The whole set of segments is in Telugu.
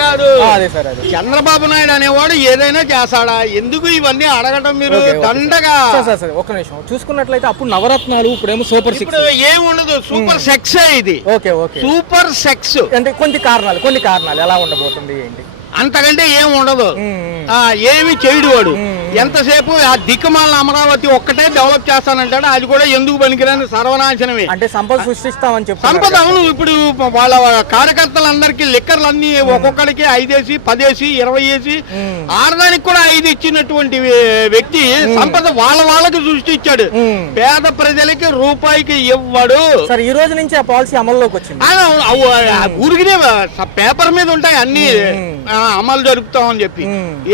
కాదు చంద్రబాబు నాయుడు అనేవాడు ఏదైనా చేస్తాడా? ఎందుకు ఇవన్నీ అడగటం మీరు దండగా? ఒక నిమిషం చూసుకున్నట్లయితే అప్పుడు నవరత్నాలు, ఇప్పుడేమో సూపర్ సిక్స్. ఏముండదు, సూపర్ సెక్స్ ఇది. సూపర్ సెక్స్ అంటే కొన్ని కారణాలు ఎలా ఉండబోతుంది ఏంటి? అంతకంటే ఏం ఉండదు. ఏమి చేయడు వాడు. ఎంతసేపు ఆ దిక్కుమాల అమరావతి ఒక్కటే డెవలప్ చేస్తానంటాడు. అది కూడా ఎందుకు పనికిరాని సర్వనాశనమే. అంటే సంపద సృష్టిస్తామని చెప్పి సంపద. అవును, ఇప్పుడు వాళ్ళ కార్యకర్తలందరికీ లిక్కర్లు అన్ని ఒక్కొక్కడికి 5 వేసి 10 వేసి 20 వేసి ఆడదానికి కూడా 5 ఇచ్చినటువంటి వ్యక్తి సంపద వాళ్ళకి సృష్టించాడు. పేద ప్రజలకి రూపాయికి ఇవ్వడు. సార్ ఈ రోజు నుంచి ఆ పాలసీ అమల్లోకి వచ్చింది. ఊరికినే పేపర్ మీద ఉంటాయి అన్ని అమలు జరుపుతామని చెప్పి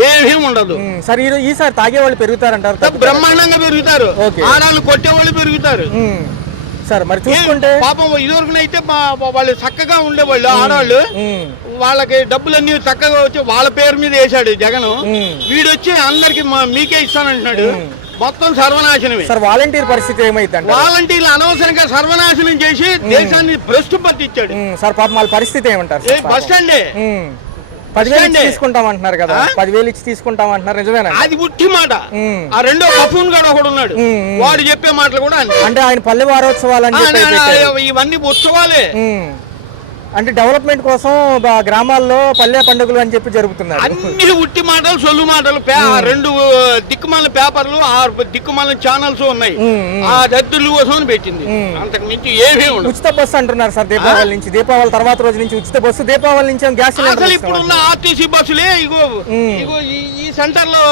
ఏమీ ఉండదు. సార్ ఈసారి తాగే వాళ్ళు పెరుగుతారంటారు? బ్రహ్మాండంగా పెరుగుతారు. ఆడాలు కొట్టే వాళ్ళు పెరుగుతారు. సార్ మరి చూసుకుంటే పాపం ఇదివరకునైతే వాళ్ళు చక్కగా ఉండేవాళ్ళు ఆడవాళ్ళు. వాళ్ళకి డబ్బులన్నీ చక్కగా వచ్చి వాళ్ళ పేరు మీద వేసాడు జగన్. వీడొచ్చి అందరికి మీకే ఇస్తానంటున్నాడు. మొత్తం సర్వనాశనమే. సార్ వాలంటీర్ పరిస్థితి ఏమైందంటే వాలంటీర్లు అనవసరంగా సర్వనాశనం చేసి దేశాన్ని భ్రష్టు పట్టించాడు. సార్ పాపం వాళ్ళ పరిస్థితి ఏమంటారు? బస్ స్టాండే 10,000 తీసుకుంటామంటున్నారు కదా, 10,000 ఇచ్చి తీసుకుంటామంటున్నారు, నిజమేనా? అది ఉట్టి మాట. ఆ రెండో కఫూన్ గాడు ఒకడు ఉన్నాడు, వాడు చెప్పే మాటలు కూడా అంటే ఆయన పల్లె వారోత్సవాలు ఇవన్నీ ఉత్సవాలే. అంటే డెవలప్మెంట్ కోసం గ్రామాల్లో పల్లె పండుగలు అని చెప్పి జరుగుతున్నారు. అన్ని ఉట్టి మాటలు, సొల్లు మాటలు. 2 దిక్కుమాల పేపర్లు, 6 దిక్కుమాల ఛానల్స్ ఉన్నాయి. ఆ దద్దుల కోసం పెట్టింది, అంతకు మించి ఏమీ ఉండదు. ఉచిత బస్సు అంటున్నారు సార్ దీపావళి నుంచి. దీపావళి తర్వాత రోజు నుంచి ఉచిత బస్సు, దీపావళి నుంచి గ్యాస్. అసలు ఇప్పుడున్న ఆర్టీసీ బస్సులే ఇగో ఈ సెంటర్ లో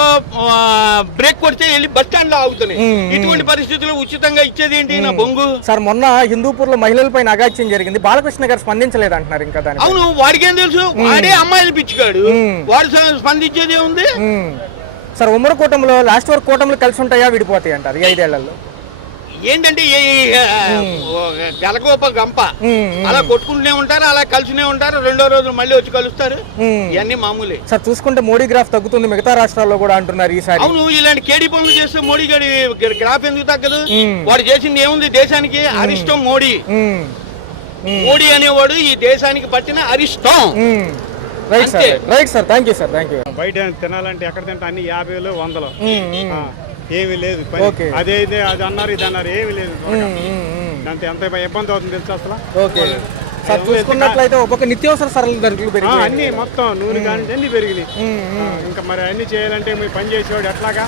బ్రేక్ కొడితే వెళ్ళి బస్ స్టాండ్ లో ఆగుతున్నాయి. ఇటువంటి పరిస్థితుల్లో ఉచితంగా ఇచ్చేది ఏంటి నా బొంగు? సార్ మొన్న హిందూపూర్ లో మహిళలపై అగాత్యం జరిగింది, బాలకృష్ణ గారు స్పందించలేదు అంటున్నారు. ఇంకా అవును, వాడికేం తెలుసు? వాడే అమ్మాయిలు పిచ్చికాడు, వాడు స్పందించేది ఉంది. సార్ ఉమ్మడి కూటమిలో లాస్ట్ వరకు కూటమిలో కలిసి ఉంటాయా విడిపోతాయి అంటారు ఈ 5 ఏళ్లలో? ఏంటంటే గలగోప గంప అలా కొట్టుకుంటూనే ఉంటారు, అలా కలిసినే ఉంటారు. 2వ రోజు మళ్ళీ వచ్చి కలుస్తారు. ఇవన్నీ మామూలే. సార్ చూసుకుంటే మోడీ గ్రాఫ్ తగ్గుతుంది మిగతా రాష్ట్రాల్లో కూడా అంటున్నారు ఈసారి. అవును, ఇలాంటి కేడీ పనులు చేస్తే మోడీ గారి గ్రాఫ్ ఎందుకు తగ్గదు? వాడు చేసింది ఏముంది దేశానికి? అరిష్టం మోడీ. మోడీ అనేవాడు ఈ దేశానికి పట్టిన అరిష్టం. Right sir, thank you sir, thank you. బయట తినాలంటే ఎక్కడ తింటా అన్ని 50,000 100 ఏమి లేదు. అదే అది అన్నారు, ఇది అన్నారు, ఏమి లేదు. దాంతో ఎంత ఇబ్బంది అవుతుంది తెలుసు అసలు. సార్ చూసుకున్నట్లయితే ఒక్కొక్క నిత్యావసర ధరలు పెరిగాయి, అన్ని మొత్తం నూనె కానీ అన్ని పెరిగినాయి. ఇంకా మరి అన్ని చేయాలంటే మీరు పని చేసేవాడు ఎట్లాగా?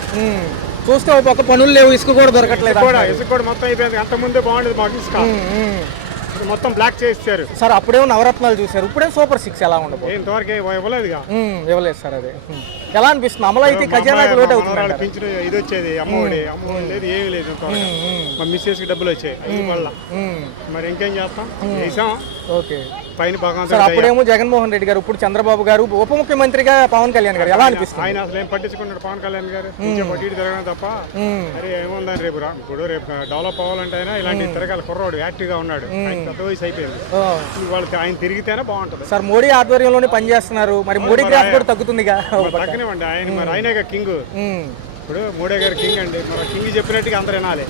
చూస్తే ఒక పనులు లేవు, ఇసుక కూడా దొరకట్లేదు. ఇసుక కూడా మొత్తం అయిపోయింది. అంత ముందే బాగుండేది మాకు ఇసుక, మొత్తం బ్లాక్ చేస్తారు. సార్ అప్పుడేమో నవరత్నాలు చూసారు, ఇప్పుడే సూపర్ 6 ఎలా ఉండదు? ఇంతవరకు ఇవ్వలేదుగా. ఇవ్వలేదు సార్. అదే ఎలా అనిపిస్తుంది? అమలు అయితే ఖజానాకి లోటు అవుతుంది. పింఛను ఇది వచ్చేది, అమ్మఒడి లేదు, ఏమి లేదు. మా మిస్సెస్ కి డబ్బులు వచ్చాయి వల్ల. మరి ఇంకేం చేస్తాం, చేసాం. ఓకే పైన సార్ అప్పుడేమో జగన్మోహన్ రెడ్డి గారు, ఇప్పుడు చంద్రబాబు గారు, ఉప ముఖ్యమంత్రిగా పవన్ కళ్యాణ్ గారు, ఎలా అనిపిస్తుంది? ఆయన అసలు ఏం పట్టించుకున్నాడు పవన్ కళ్యాణ్ గారు? పట్టి తిరగడం తప్ప మరి ఏముందని. రేపు డెవలప్ అవ్వాలంటే అయినా ఇలాంటి తిరగాలి. కుర్రాడు యాక్టివ్ గా ఉన్నాడు, పెద్ద వయసు అయిపోయింది. వాళ్ళకి ఆయన తిరిగితేనే బాగుంటుంది. సార్ మోడీ ఆధ్వర్యంలోనే పనిచేస్తున్నారు, మరి మోడీ గ్రాఫ్ కూడా తగ్గుతుందిగా? తగ్గనివ్వండి, ఆయన మరి ఆయనే కింగ్. ఇప్పుడు మోడీ గారు కింగ్ అండి, మరి కింగ్ చెప్పినట్టుగా అందరూ వినాలి.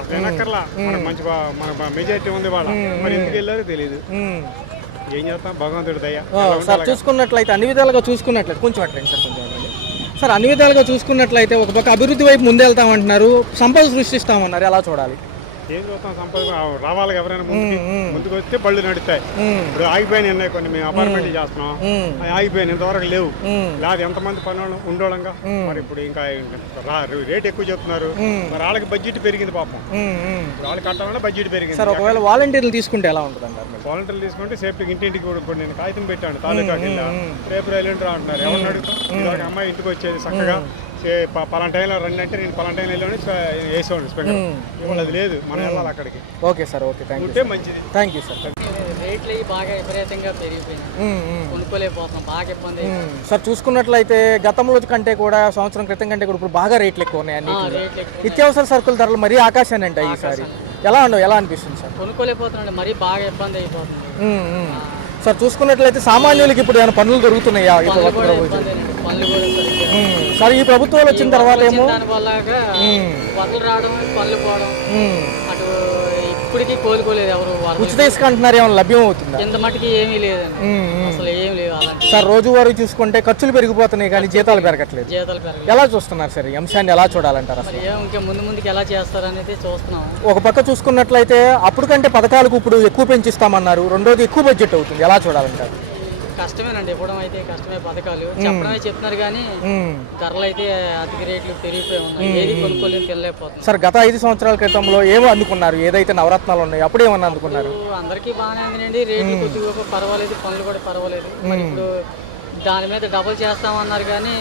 అసలు వినక్కర్లా, మనకు మంచి మన మెజారిటీ ఉంది వాళ్ళ. మరి ఎందుకు వెళ్ళారో తెలియదు. ఏం చేస్తాం, భగవంతుడి దయ. సార్ చూసుకున్నట్లయితే అన్ని విధాలుగా చూసుకున్నట్లయితే కొంచెం అట్లండి సార్, కొంచెం సార్ అన్ని విధాలుగా చూసుకున్నట్లయితే ఒక పక్క అభివృద్ధి వైపు ముందెళ్తామంటున్నారు, సంపద సృష్టిస్తామన్నారు, ఎలా చూడాలి? ఏం చూస్తాం, సంపద రావాలి. ఎవరైనా ముందుకు వస్తే బళ్ళు నడుస్తాయి. ఇప్పుడు ఆగిపోయినాయి ఉన్నాయి కొన్ని, మేము అపార్ట్మెంట్ చేస్తున్నాం, ఆగిపోయినాయి, ఇంతవరకు లేవు. లేదా ఎంతమంది పనులు ఉండోళంగా. మరి ఇప్పుడు ఇంకా రేట్ ఎక్కువ చెప్తున్నారు, మరి వాళ్ళకి బడ్జెట్ పెరిగింది పాపం. వాళ్ళు కట్టాలన్నా బడ్జెట్ పెరిగింది. సార్ ఒకవేళ వాలంటీర్లు తీసుకుంటే ఎలా ఉంటుంది అంటారు? వాలంటీర్లు తీసుకుంటే సేఫ్టీకి ఇంటింటికి కూడా ఇప్పుడు నేను కాగితం పెట్టాను తాలూకాకి వెళ్ళా, రేపు ఎల్లుండి రా అంటున్నారు. ఎవరిని అడుగుతాం? అమ్మాయి ఇంటికి వచ్చేది చక్కగా పలానా టైంలో రండి అంటే నేను పలానా టైంలో వేసేవాడు స్పెండర్. ఇవాళ అది లేదు, మనం వెళ్ళాలి అక్కడికి. Okay sir, okay, thank you. మంచిది, థ్యాంక్ యూ సార్. రేట్లు బాగా విపరీతంగా పెరిగిపోయినాయి, కొనుక్కోలేకపోతున్నాం, బాగా ఇబ్బంది. సార్ చూసుకున్నట్లయితే గతంలో కంటే కూడా, సంవత్సరం క్రితం కంటే కూడా ఇప్పుడు బాగా రేట్లు ఎక్కువ ఉన్నాయి అన్ని. నిత్యావసర సరుకుల ధరలు మరీ ఆకాశాన్ని అంటాయి ఈసారి. ఎలా అనిపిస్తుంది సార్? కొనుక్కోలేకపోతున్నాం, మరీ బాగా ఇబ్బంది అయిపోతుంది. సార్ చూసుకున్నట్లయితే సామాన్యులకి ఇప్పుడు ఏమైనా పనులు దొరుకుతున్నాయా? సార్ ఈ ప్రభుత్వాలు వచ్చిన తర్వాత ఏమో పనులు రావడం, పనులు పోవడం, అటు ఇప్పటికీ కోలుకోలేదు ఎవరు వరదలు. ఉచిత ఇసుక అంటున్నారు, ఏమైనా లభ్యం అవుతుందా? ఇంత మటుకి ఏమీ లేదండి, అసలు ఏం లేవు అలాంటి. సార్ రోజువారీ చూసుకుంటే ఖర్చులు పెరిగిపోతున్నాయి కానీ జీతాలు పెరగట్లేదు. జీతాలు పెరగలేదు. ఎలా చూస్తున్నారు సార్ ఈ అంశాన్ని, ఎలా చూడాలంటారు అసలు? మరి ఇంకా ముందుకి ఎలా చేస్తారనేది చూస్తున్నాం. ఒక పక్క చూసుకున్నట్లయితే అప్పుడు కంటే పథకాలకు ఇప్పుడు ఎక్కువ పెంచిస్తామన్నారు, రెండోది ఎక్కువ బడ్జెట్ అవుతుంది, ఎలా చూడాలంటారు? కష్టమేనండి, ఇవ్వడం అయితే కష్టమే. పథకాలు చెప్పడమే చెప్తున్నారు కానీ ధరలు అయితే అధిక రేట్లు పెరిగిపోయి ఉన్నాయి, ఏది కొనుక్కోలేని తినలేకపోతుంది. సార్ గత 5 సంవత్సరాల క్రితంలో ఏమో అందుకున్నారు, ఏదైతే నవరత్నాలు ఉన్నాయో అప్పుడు ఏమన్నా అందుకున్నారు? అందరికీ బాగానే ఉందండి, రేట్లు కొద్దిగా పర్వాలేదు, పనులు కూడా పర్వాలేదు. మరి ఇప్పుడు దాని మీద డబుల్ చేస్తామన్నారు కానీ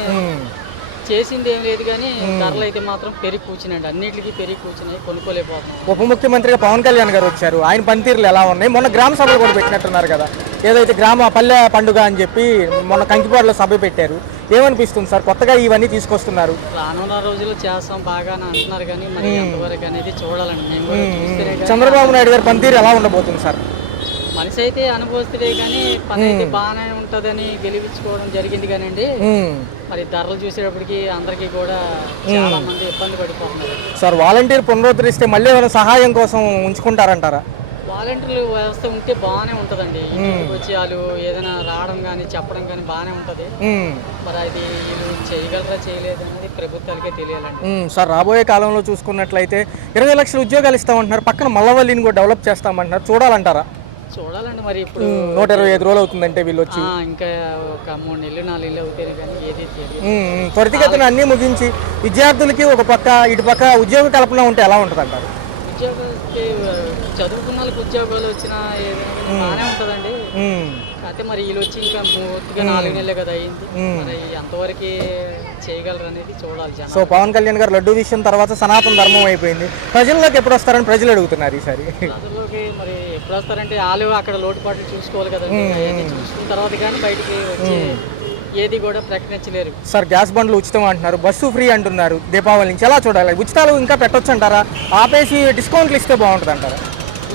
చేసింది ఏం లేదు. కానీ ధరలు అయితే మాత్రం పెరిగి కూర్చున్నాయండి, అన్నిటికీ పెరిగి కూర్చున్నాయి, కొనుక్కోలేకపోతున్నాం. ఉప ముఖ్యమంత్రిగా పవన్ కళ్యాణ్ గారు వచ్చారు, ఆయన పనితీరులు ఎలా ఉన్నాయి? మొన్న గ్రామ సభలు కూడా పెట్టినట్టున్నారు కదా, ఏదైతే పల్లె పండుగ అని చెప్పి మొన్న కంకిపాడులో సభ పెట్టారు, ఏమనిపిస్తుంది సార్ కొత్తగా ఇవన్నీ తీసుకొస్తున్నారు? రానున్న రోజుల్లో చేస్తాం బాగా అని అంటున్నారు కానీ మరి ఎంతవరకు అనేది చూడాలండి. మేము కూడా చూస్తేనే కానీ చంద్రబాబు నాయుడు గారి పనితీరు ఎలా ఉండబోతుంది సార్? మనిషి అయితే అనుభవిస్తుడే కానీ పని అయితే బాగానే ఉంటుందని గెలిపించుకోవడం జరిగింది కానండి. మరి ధరలు చూసేటప్పటికి అందరికీ కూడా చాలా మంది ఇబ్బంది పడిపోతున్నారు. సార్ వాలంటీర్ పునరుద్ధరిస్తే మళ్ళీ ఏమైనా సహాయం కోసం ఉంచుకుంటారంటారా? వాలంటీర్లు వ్యవస్థ ఉంటే బాగానే ఉంటుందండి, ఇంటికి వచ్చి వాళ్ళు ఏదైనా రావడం కానీ చెప్పడం కానీ బాగానే ఉంటుంది. మరి అది వీళ్ళు చేయగలరా చేయలేదు అనేది ప్రభుత్వాలకే తెలియాలండి. సార్ రాబోయే కాలంలో చూసుకున్నట్లయితే 20 లక్షల ఉద్యోగాలు ఇస్తామంటున్నారు, పక్కన మల్లవల్లిని కూడా డెవలప్ చేస్తామంటున్నారు, చూడాలంటారా? చూడాలండి. మరి ఇప్పుడు 125 రోజులు అవుతుందంటే వీళ్ళు వచ్చి, ఇంకా ఒక 3 నెలలు 4 నెలలు అవుతాయి కానీ ఏది త్వరితగతిన అన్ని ముగించి విద్యార్థులకి ఒక పక్క ఇటు పక్క ఉద్యోగ కల్పన ఉంటే ఎలా ఉంటుంది అంటారు? ఉద్యోగాలు చదువుకున్న వాళ్ళకి ఉద్యోగాలు వచ్చినా బాగానే ఉంటుందండి. అయితే మరి వీళ్ళు వచ్చి ఇంకా పూర్తిగా 4 నెలలే కదా అయింది, మరి ఎంతవరకు చేయగలరు అనేది చూడాలి జనం. సో పవన్ కళ్యాణ్ గారు లడ్డు విషయం తర్వాత సనాతన ధర్మం అయిపోయింది, ప్రజల్లోకి ఎప్పుడు వస్తారని ప్రజలు అడుగుతున్నారు ఈసారి. ప్రజల్లోకి మరి ఎప్పుడు వస్తారంటే వాళ్ళు అక్కడ లోటుపాట్లు చూసుకోవాలి కదండి, చూసుకున్న తర్వాత కానీ బయటికి వచ్చి ఏది కూడా ప్రకటించలేరు. సార్ గ్యాస్ బండ్లు ఉచితం అంటున్నారు, బస్సు ఫ్రీ అంటున్నారు, దీపావళి నుంచి ఎలా చూడాలి? ఉచితాలు ఇంకా పెట్టొచ్చు అంటారా, ఆపేసి డిస్కౌంట్లు ఇస్తే బాగుంటుంది అంటారా?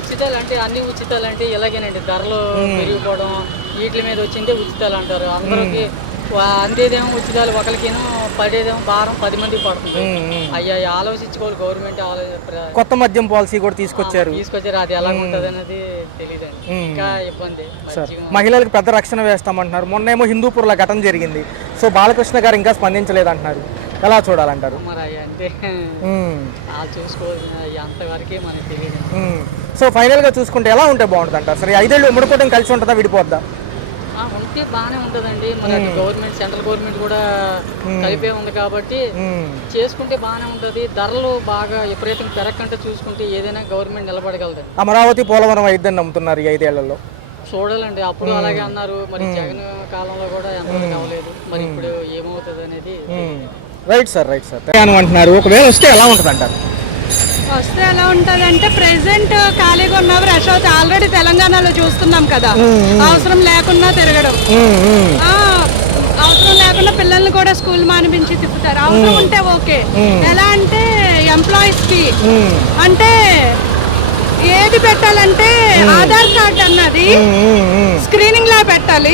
ఉచితాలు అంటే అన్ని ఉచితాలు అంటే ఇలాగేనండి, ధరలు పెరిగిపోవడం వీటి మీద వచ్చిందే ఉచితాలు అంటారు. అందరికి అందేదేమో ఉచితాలు, ఒకరికేమో పడేదేమో భారం 10 మందికి పడుతుంది. అయ్యా ఆలోచించుకోవాలి గవర్నమెంట్. కొత్త మద్యం పాలసీ కూడా తీసుకొచ్చారు, అది ఎలా ఉంటుంది అనేది తెలియదండి, ఇంకా ఇబ్బంది. మహిళలకు పెద్ద రక్షణ వేస్తామంటున్నారు, మొన్నేమో హిందూపూర్లో ఘటన జరిగింది, సో బాలకృష్ణ గారు ఇంకా స్పందించలేదంటున్నారు, ఎలా చూడాలంటారు? మరి అంటే చూసుకోవాలి, అంతవరకే మనకి తెలియదు. సో ఫైనల్ గా చూసుకుంటే ఎలా ఉంటే బాగుంటుంది అంటారు? సరే 5 ఏళ్ళు ఉమ్మడి కూటమి కలిసి ఉంటుందా, విడిపోద్దా? ఉంటే బాగానే ఉంటుందండి. మరి గవర్నమెంట్ సెంట్రల్ గవర్నమెంట్ కూడా కలిపే ఉంది కాబట్టి చేసుకుంటే బాగానే ఉంటుంది. ధరలు బాగా విపరీతంగా పెరగకుండా చూసుకుంటే ఏదైనా గవర్నమెంట్ నిలబడగలదు. అమరావతి పోలవరం అయిద్దని నమ్ముతున్నారు ఈ 5 ఏళ్లలో. చూడాలండి, అప్పుడు అలాగే అన్నారు, మరి జగన్ కాలంలో కూడా ఎంతవరకు అవ్వలేదు, మరి ఇప్పుడు ఏమవుతుంది అనేది. రైట్ సార్, రైట్ సార్ అంటున్నారు, ఒకవేళ వస్తే ఎలా ఉంటుంది అంటారు? వస్తే ఎలా ఉంటుందంటే ప్రెసెంట్ ఖాళీగా ఉన్నవారు అశోక్ ఆల్రెడీ తెలంగాణలో చూస్తున్నాం కదా, అవసరం లేకుండా తిరగడం, అవసరం లేకుండా పిల్లల్ని కూడా స్కూల్ మానిపించి తిప్పుతారు. అవసరం ఉంటే ఓకే, ఎలా అంటే ఎంప్లాయీస్ కి అంటే ఏది పెట్టాలంటే ఆధార్ కార్డ్ అన్నది స్క్రీనింగ్ లా పెట్టాలి,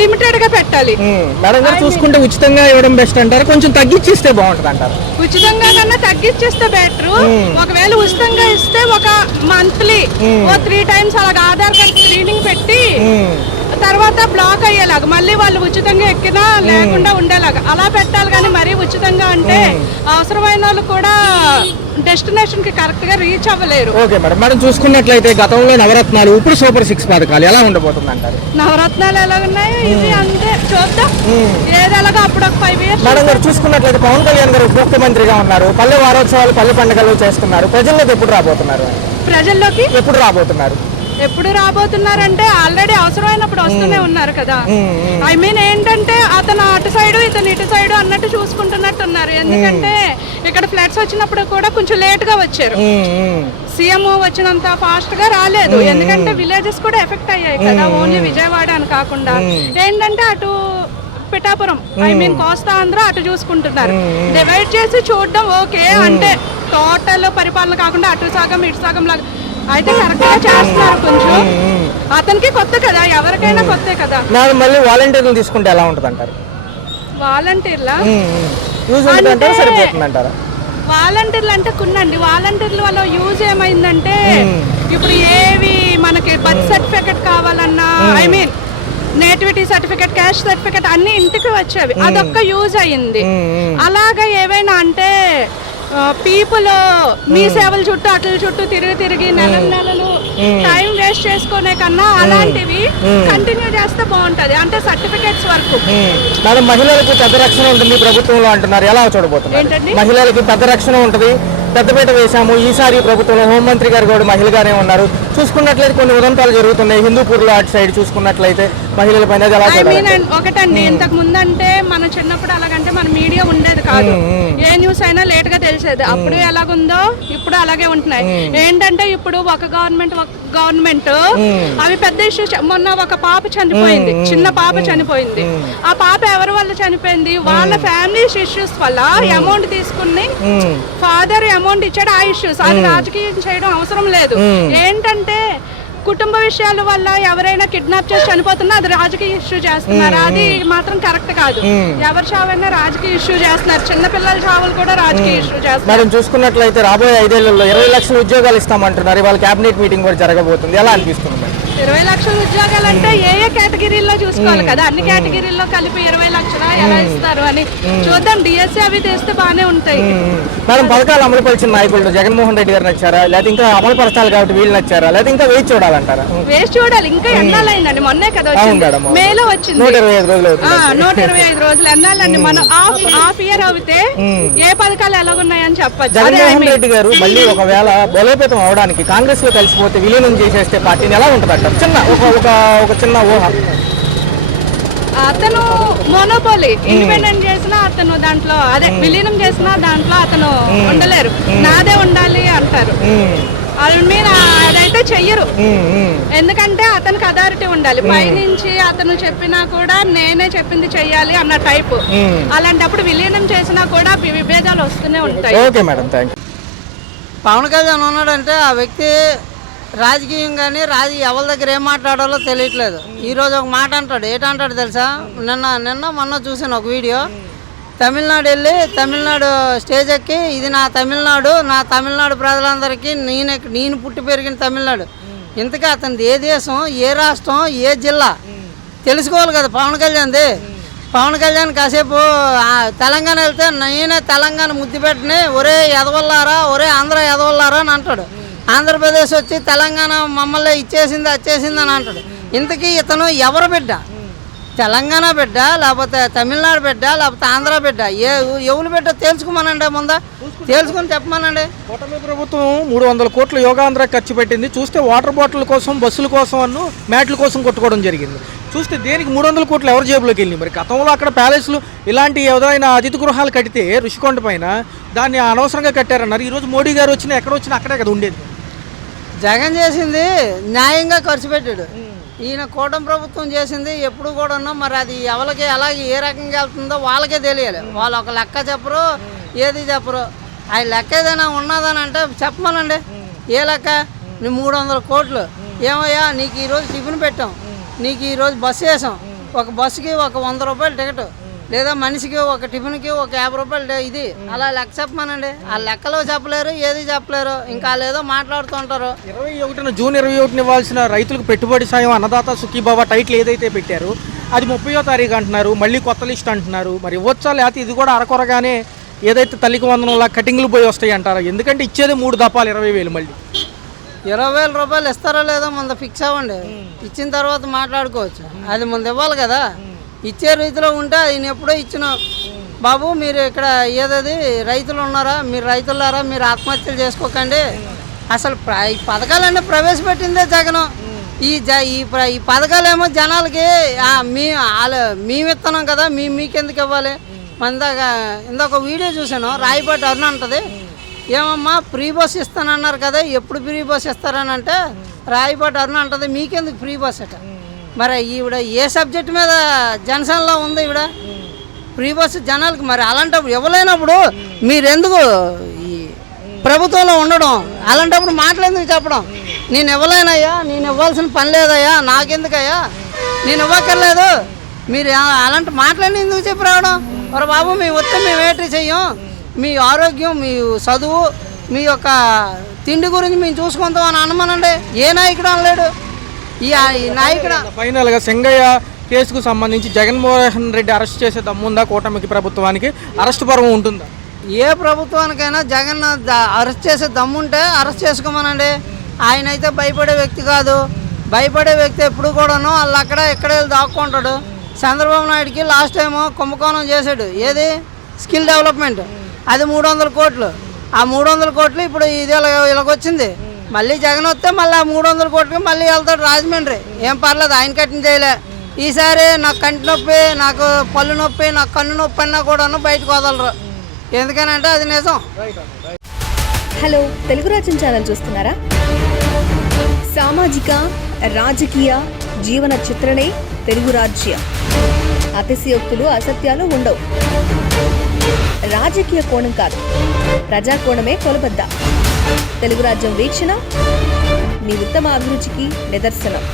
లిమిటెడ్ గా పెట్టాలి. మేడం గారు చూసుకుంటే ఉచితంగా ఇవ్వడం బెస్ట్ అంటారు, కొంచెం తగ్గించిస్తే బాగుంటుంది అంటారు? ఉచితంగా కన్నా తగ్గించేస్తే బెటర్. ఒకవేళ ఉచితంగా ఇస్తే ఒక మంత్లీ 3 times అలాగా ఆధార్ కార్డ్ స్క్రీనింగ్ పెట్టి తర్వాత బ్లాక్ అయ్యేలాగా మళ్ళీ వాళ్ళు ఉచితంగా ఎక్కినా లేకుండా ఉండేలాగా అలా పెట్టాలి. కానీ మరీ ఉచితంగా అంటే అవసరమైన వాళ్ళు కూడా డెస్టినేషన్ కి కరెక్ట్ గా రీచ్ అవ్వలేరు. Okay madam. మేడం చూసుకున్నట్లయితే గతంలో నవరత్నాలు, ఇప్పుడు సూపర్ 6 పథకాలు ఎలా ఉండబోతుంది అంటారు? నవరత్నాలు ఎలా ఉన్నాయో ఇది అంతే, చూద్దాం ఏది ఎలాగో అప్పుడు ఒక 5 years. మేడం గారు చూసుకున్నట్లయితే పవన్ కళ్యాణ్ గారు ఉప ముఖ్యమంత్రిగా ఉన్నారు, పల్లె వారోత్సవాలు పల్లె పండుగలు చేస్తున్నారు, ప్రజల్లోకి ఎప్పుడు రాబోతున్నారు? ప్రజల్లోకి ఎప్పుడు రాబోతున్నారు? ఎప్పుడు రాబోతున్నారంటే ఆల్రెడీ అవసరమైనప్పుడు వస్తూనే ఉన్నారు కదా. ఐ మీన్ ఏంటంటే అతను అటు సైడు ఇతను ఇటు సైడు అన్నట్టు చూసుకుంటున్నట్టు ఉన్నారు. ఎందుకంటే ఇక్కడ ఫ్లడ్స్ వచ్చినప్పుడు కూడా కొంచెం లేట్ గా వచ్చారు, సీఎం వచ్చినంత ఫాస్ట్ గా రాలేదు. ఎందుకంటే విలేజెస్ కూడా ఎఫెక్ట్ అయ్యాయి కదా, ఓన్లీ విజయవాడ అని కాకుండా. ఏంటంటే అటు పిఠాపురం ఐ మీన్ కోస్తా ఆంధ్ర అటు చూసుకుంటున్నారు. డివైడ్ చేసి చూడడం ఓకే, అంటే టోటల్ పరిపాలన కాకుండా అటు సగం ఇటు సగం లాగా అయితే కరెక్ట్ గా చేస్తున్నారు. కొంచెం అతనికి కొత్త కదా, ఎవరికైనా కొత్తే కదా. మళ్ళీ వాలంటీర్లు తీసుకుంటే ఎలా ఉంటుంది అంటారు? వాలంటీర్లా సరిపోతుంది అంటారా? వాలంటీర్లు అంటే కొన్నండి, వాలంటీర్ల వల్ల యూజ్ ఏమైందంటే ఇప్పుడు ఏవి మనకి బర్త్ సర్టిఫికెట్ కావాలన్నా I mean nativity certificate, caste certificate అన్ని ఇంటికి వచ్చేవి. అదొక్క యూజ్ అయ్యింది. అలాగా ఏవైనా అంటే పీపుల్ మీ సేవల చుట్టూ అట్ల చుట్టూ తిరిగి నెలలు టైం వేస్ట్ చేసుకునే కన్నా అలాంటివి కంటిన్యూ చేస్తే బాగుంటది. అంటే సర్టిఫికెట్స్ వరకు. మేడం, మహిళలకు పెద్ద రక్షణ ఉంటుంది ప్రభుత్వంలో అంటున్నారు, ఎలా చూడబోతున్నారు? ఏంటండి? మహిళలకు పెద్ద రక్షణ ఉంటుంది, పెద్దపీట వేశాము. ఈసారి ప్రభుత్వంలో హోంమంత్రి గారు కూడా మహిళగానే ఉన్నారు. చూసుకున్నట్లయితే కొన్ని ఉదంతాలు జరుగుతున్నాయి హిందూపూర్లో అటు సైడ్ చూసుకున్నట్లయితే మహిళల పైన ఎలా చూడాలి? ఒకటండి, ఇంతకు ముందంటే మన చిన్నప్పుడు అలాగంటే మన మీడియా ఉండేది కాదు. ఏ న్యూస్ అయినా లేట్ గా తెలిసేది. అప్పుడు ఎలాగుందో ఇప్పుడు అలాగే ఉంటున్నాయి. ఏంటంటే ఇప్పుడు ఒక గవర్నమెంట్ అవి పెద్ద ఇష్యూ. మొన్న ఒక పాప చనిపోయింది, చిన్న పాప చనిపోయింది. ఆ పాప ఎవరి వల్ల చనిపోయింది? వాళ్ళ ఫ్యామిలీ ఇష్యూస్ వల్ల అమౌంట్ తీసుకుని ఫాదర్ అమౌంట్ ఇచ్చాడు. ఆ ఇష్యూస్ అది రాజకీయం చేయడం అవసరం లేదు. ఏంటంటే కుటుంబ విషయాల వల్ల ఎవరైనా కిడ్నాప్ చేసి చనిపోతున్నా అది రాజకీయ ఇష్యూ చేస్తున్నారు. అది మాత్రం కరెక్ట్ కాదు. ఎవరి చావైనా రాజకీయ ఇష్యూ చేస్తున్నారు. చిన్నపిల్లల చావులు కూడా రాజకీయ ఇష్యూ చేస్తున్నారు. మనం చూసుకున్నట్లయితే రాబోయే 5 ఏళ్లలో 20 లక్షల ఉద్యోగాలు ఇస్తామంటున్నారు. ఇవాళ కేబినెట్ మీటింగ్ కూడా జరగబోతుంది, ఎలా అనిపిస్తుంది? 20 లక్షల ఉద్యోగాలు అంటే ఏ కేటగిరీలో చూసుకోవాలి కదా. అన్ని కేటగిరీల్లో కలిపి 20 లక్షల ఎలా ఇస్తారు అని చూద్దాం. డిఎస్సీ అవి తెస్తే బాగానే ఉంటాయి. మేడం, పథకాలు అమలు పరిచిన నాయకులు జగన్మోహన్ రెడ్డి గారు నచ్చారా, లేకపోతే ఇంకా అమలు పరచాలి కాబట్టి వీళ్ళు నచ్చారా, లేకపోతే ఇంకా వేచి చూడాలంటారా? వేసి చూడాలి. ఇంకా ఎన్నాళ్ళైందండి? మొన్నే కదా వచ్చింది, మేలో వచ్చింది. 125 రోజులు 125 రోజులు ఎన్నాళ్ళండి? మనం హాఫ్ ఇయర్ అవుతే ఏ పథకాలు ఎలాగున్నాయని చెప్పచ్చు. జగన్మోహన్ రెడ్డి గారు మళ్ళీ ఒకవేళ బలోపేతం అవడానికి కాంగ్రెస్ లో కలిసిపోతే విలీనం చేసేస్తే పార్టీని ఎలా ఉంటుందంట? ఒక చిన్న ఊహ. అతను మోనోపోలీ ఇండిపెండెంట్ చేసినా అతను దాంట్లో అదే విలీనం చేసినా దాంట్లో అతను ఉండలేరు. నాదే ఉండాలి అంటారు. అదైతే చెయ్యరు. ఎందుకంటే అతనికి అథారిటీ ఉండాలి. పైనుంచి అతను చెప్పినా కూడా నేనే చెప్పింది చెయ్యాలి అన్న టైపు. అలాంటప్పుడు విలీనం చేసినా కూడా విభేదాలు వస్తూనే ఉంటాయి. Okay madam, thank you. Pawan Kalyan ఉన్నాడంటే ఆ వ్యక్తి రాజకీయం కానీ ఎవరి దగ్గర ఏం మాట్లాడాలో తెలియట్లేదు. ఈరోజు ఒక మాట అంటాడు. ఏంటంటాడు తెలుసా? మొన్న చూసాను ఒక వీడియో. తమిళనాడు వెళ్ళి తమిళనాడు స్టేజ్ ఎక్కి ఇది నా తమిళనాడు ప్రజలందరికీ నేను పుట్టి పెరిగిన తమిళనాడు. ఇంతకీ అతనిది ఏ దేశం, ఏ రాష్ట్రం, ఏ జిల్లా తెలుసుకోవాలి కదా పవన్ కళ్యాణ్ది. పవన్ కళ్యాణ్ కాసేపు తెలంగాణ వెళ్తే నేనే తెలంగాణ ముద్దు పెట్టిని ఒరే ఎదవల్లారా, ఒరే ఆంధ్ర ఎదవల్లారా అని అంటాడు. ఆంధ్రప్రదేశ్ వచ్చి తెలంగాణ మమ్మల్ని ఇచ్చేసింది వచ్చేసింది అని అంటాడు. ఇంతకీ ఇతను ఎవరు బిడ్డ? తెలంగాణ బిడ్డ, లేకపోతే తమిళనాడు బిడ్డ, లేకపోతే ఆంధ్ర బిడ్డ? ఎవరు బిడ్డ తెలుసుకోమనండి, ముందా తెలుసుకొని చెప్పమనండి. కూటమి ప్రభుత్వం 300 కోట్లు యోగాంధ్ర ఖర్చు పెట్టింది. చూస్తే వాటర్ బాటిల్ కోసం, బస్సుల కోసం, మ్యాట్ల కోసం కొట్టుకోవడం జరిగింది. చూస్తే దేనికి 300 కోట్లు ఎవరి జేబులోకి వెళ్ళి? మరి గతంలో అక్కడ ప్యాలెస్లు ఇలాంటి ఏదైనా అతిథి గృహాలు కడితే ఋషికొండ పైన దాన్ని అనవసరంగా కట్టారన్నారు. ఈరోజు మోడీ గారు వచ్చినా ఎక్కడ వచ్చినా అక్కడే కదా ఉండేది. జగన్ చేసింది న్యాయంగా ఖర్చు పెట్టాడు. ఈయన కూటమి ప్రభుత్వం చేసింది ఎప్పుడు కూడా మరి అది ఎవరికి అలాగే ఏ రకంగా వెళ్తుందో వాళ్ళకే తెలియాలి. వాళ్ళు ఒక లెక్క చెప్పరు, ఏది చెప్పరు. ఆ లెక్క ఏదైనా ఉన్నదని అంటే చెప్పమనండి. ఏ లెక్క? నీ 300 కోట్లు ఏమయ్యా, నీకు ఈరోజు టిఫిన్ పెట్టాం, నీకు ఈరోజు బస్సు వేసాం, ఒక బస్సుకి ఒక 100 రూపాయలు టికెట్, లేదా మనిషికి ఒక టిఫిన్కి ఒక 50 రూపాయలు ఇది, అలా లెక్క చెప్పమనండి. ఆ లెక్కలో చెప్పలేరు, ఏది చెప్పలేరు. ఇంకా లేదో మాట్లాడుతుంటారు. జూన్ 21 ఇవ్వాల్సిన రైతులకు పెట్టుబడి సాయం అన్నదాత సుఖీభావ టైటిల్ ఏదైతే పెట్టారో అది 30వ తారీఖు అంటున్నారు. మళ్ళీ కొత్త లిస్ట్ అంటున్నారు. మరి ఇవ్వచ్చా, లేకపోతే ఇది కూడా అరకొరగానే ఏదైతే తల్లికి వందనంలా కటింగ్లు పోయి వస్తాయి అంటారు? ఎందుకంటే ఇచ్చేది 3 దఫాలు 20,000. మళ్ళీ 20,000 రూపాయలు ఇస్తారో లేదో ముందు ఫిక్స్ అవ్వండి. ఇచ్చిన తర్వాత మాట్లాడుకోవచ్చు. అది ముందు ఇవ్వాలి కదా. ఇచ్చే రీతిలో ఉంటే ఆయన ఎప్పుడో ఇచ్చిన బాబు మీరు ఇక్కడ ఏదది రైతులు ఉన్నారా, మీరు రైతులారా, మీరు ఆత్మహత్యలు చేసుకోకండి. అసలు ఈ పథకాలన్నీ ప్రవేశపెట్టిందే జగన్. ఈ పథకాలేమో జనాలకి మేము ఇస్తున్నాం కదా, మీకెందుకు ఇవ్వాలి? ఇందాక వీడియో చూసాను. రాయపాటి అరుణ అంటది, ఏమమ్మా ఫ్రీ బస్ ఇస్తానన్నారు కదా, ఎప్పుడు ఫ్రీ బస్ ఇస్తారని అంటే రాయపాటి అరుణ అంటది, మీకెందుకు ఫ్రీ బస్ అట. మరి ఈవిడ ఏ సబ్జెక్ట్ మీద జనసేనలో ఉంది ఈవిడ? ఫ్రీ బస్సు జనాలకి. మరి అలాంటప్పుడు ఇవ్వలేనప్పుడు మీరెందుకు ఈ ప్రభుత్వంలో ఉండడం? అలాంటప్పుడు మాటలెందుకు చెప్పడం? నేను ఇవ్వలేనయ్యా, నేను ఇవ్వాల్సిన పని లేదయ్యా, నాకెందుకయ్యా, నేను ఇవ్వక్కర్లేదు, మీరు అలాంటి మాటలన్నీ ఎందుకు చెప్పి రావడం? మరి బాబు మేము వస్తే మేము ఏంటి చెయ్యం, మీ ఆరోగ్యం, మీ చదువు, మీ యొక్క తిండి గురించి మేము చూసుకుంటాం అని అనమనండి. ఏ నాయకుడు అనలేడు. ఈ నాయకుడు ఫైనల్గా సింగయ్య కేసుకు సంబంధించి జగన్మోహన్ రెడ్డి అరెస్ట్ చేసే దమ్ముందా కూటమికి ప్రభుత్వానికి? అరెస్ట్ పర్వం ఉంటుందా? ఏ ప్రభుత్వానికైనా జగన్ అరెస్ట్ చేసే దమ్ముంటే అరెస్ట్ చేసుకోమనండి. ఆయన అయితే భయపడే వ్యక్తి కాదు. భయపడే వ్యక్తి ఎప్పుడు కూడాను వాళ్ళు అక్కడ ఎక్కడ వెళ్ళి దాక్కుంటాడు. చంద్రబాబు నాయుడుకి లాస్ట్ టైం కుంభకోణం చేశాడు. ఏది స్కిల్ డెవలప్మెంట్, అది 300 కోట్లు. ఆ 300 కోట్లు ఇప్పుడు ఇది ఇలాగొచ్చింది. మళ్ళీ జగన్ వస్తే మళ్ళీ ఆ 300 కోట్లకి మళ్ళీ వెళ్తాడు రాజమండ్రి. ఏం పర్లేదు, ఆయన కట్టిన చేయలే. ఈసారి నాకు కంటి నొప్పి, నాకు పళ్ళు నొప్పి, నాకు కన్ను నొప్పి అన్నా కూడాను బయటకు వదలరు. ఎందుకనంటే అది నిజం. హలో, తెలుగు రాజ్యం ఛానల్ చూస్తున్నారా? సామాజిక రాజకీయ జీవన చిత్రణే తెలుగు రాజ్యం. అతిశయోక్తులు అసత్యాలు ఉండవు. రాజకీయ కోణం కాదు, ప్రజా కోణమే కొలబద్ద. తెలుగు రాజ్యం వీక్షణ మీ ఉత్తమ అభిరుచికి నిదర్శనం.